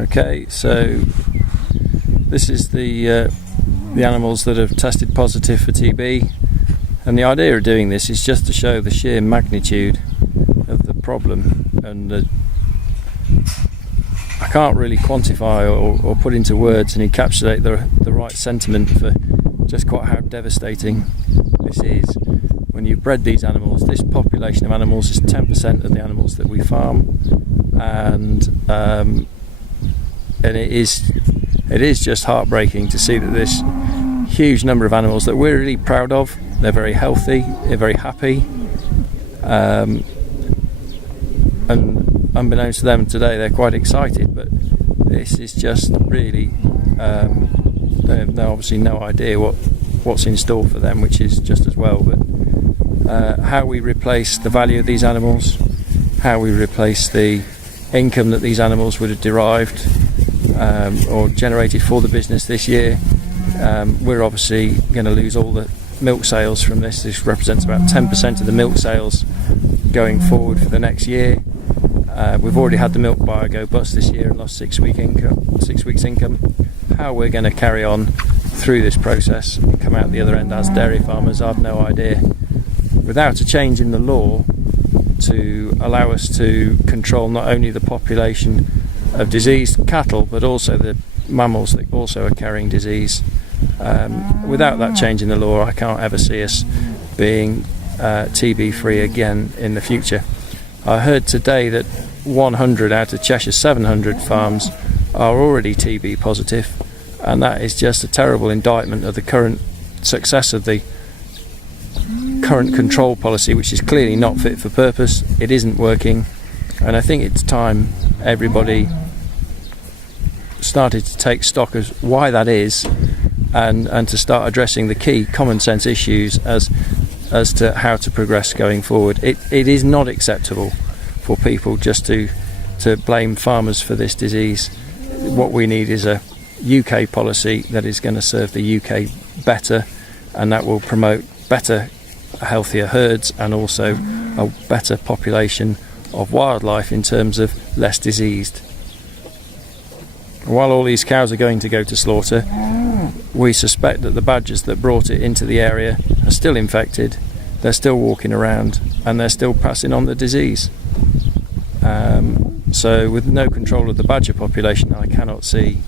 Okay, so this is the animals that have tested positive for TB, and the idea of doing this is just to show the sheer magnitude of the problem, and I can't really quantify or put into words and encapsulate the right sentiment for just quite how devastating this is. When you've bred these animals, this population of animals is 10% of the animals that we farm, and it is just heartbreaking to see that this huge number of animals that we're really proud of, they're very healthy, they're very happy, and unbeknownst to them today they're quite excited, but this is just really they have obviously no idea what's in store for them, which is just as well. But how we replace the value of these animals, how we replace the income that these animals would have derived or generated for the business this year, we're obviously going to lose all the milk sales from this. This represents about 10% of the milk sales going forward for the next year. We've already had the milk buyer go bust this year and lost 6 weeks income. How we're going to carry on through this process and come out the other end as dairy farmers, I've no idea. Without a change in the law to allow us to control not only the population of diseased cattle but also the mammals that also are carrying disease, without that change in the law, I can't ever see us being TB free again in the future. I heard today that 100 out of Cheshire's 700 farms are already TB positive, and that is just a terrible indictment of the current success of the current control policy, which is clearly not fit for purpose. It isn't working, and I think it's time everybody started to take stock of why that is, and to start addressing the key common sense issues as to how to progress going forward. It is not acceptable for people just to blame farmers for this disease. What we need is a UK policy that is going to serve the UK better, and that will promote better, healthier herds and also a better population of wildlife in terms of less diseased. While all these cows are going to go to slaughter, we suspect that the badgers that brought it into the area are still infected, they're still walking around, and they're still passing on the disease. So with no control of the badger population, I cannot see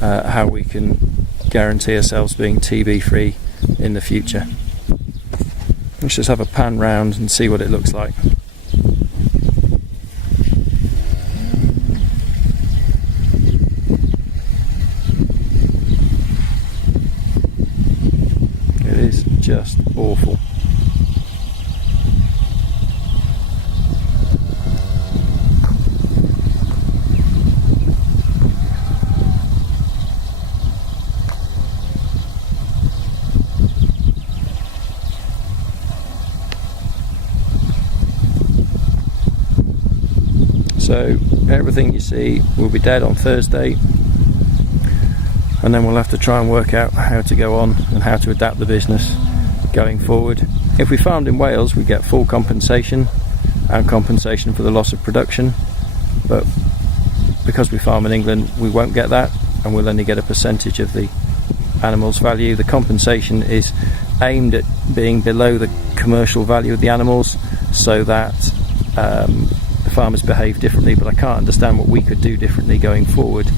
how we can guarantee ourselves being TB free in the future. Let's just have a pan round and see what it looks like. It is just awful. So everything you see will be dead on Thursday, and then we'll have to try and work out how to go on and how to adapt the business going forward. If we farmed in Wales, we get full compensation and compensation for the loss of production, but because we farm in England we won't get that, and we'll only get a percentage of the animal's value. The compensation is aimed at being below the commercial value of the animals so that farmers behave differently, but I can't understand what we could do differently going forward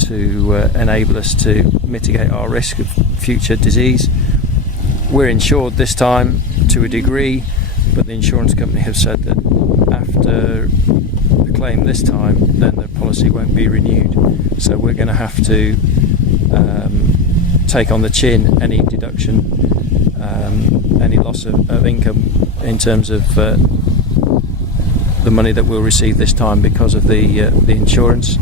to enable us to mitigate our risk of future disease. We're insured this time to a degree, but the insurance company have said that after the claim this time, then the policy won't be renewed. So we're going to have to take on the chin any deduction, any loss of income in terms of the money that we'll receive this time because of the insurance.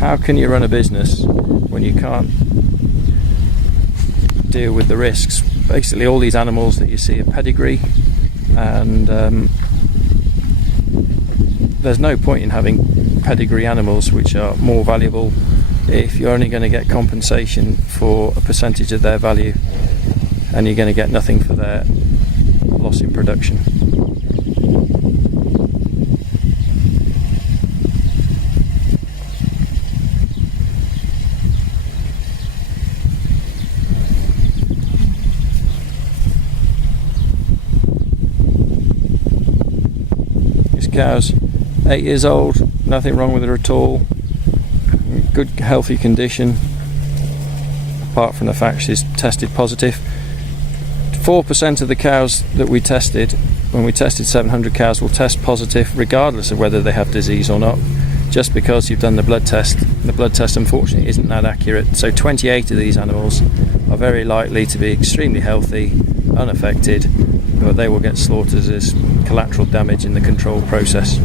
How can you run a business when you can't deal with the risks? Basically all these animals that you see are pedigree, and there's no point in having pedigree animals which are more valuable if you're only going to get compensation for a percentage of their value, and you're going to get nothing for their loss loss in production. This cow's 8 years old, nothing wrong with her at all, good healthy condition, apart from the fact she's tested positive. 4% of the cows that we tested, when we tested 700 cows, will test positive regardless of whether they have disease or not, just because you've done the blood test. The blood test unfortunately isn't that accurate, so 28 of these animals are very likely to be extremely healthy, unaffected, but they will get slaughtered as collateral damage in the control process.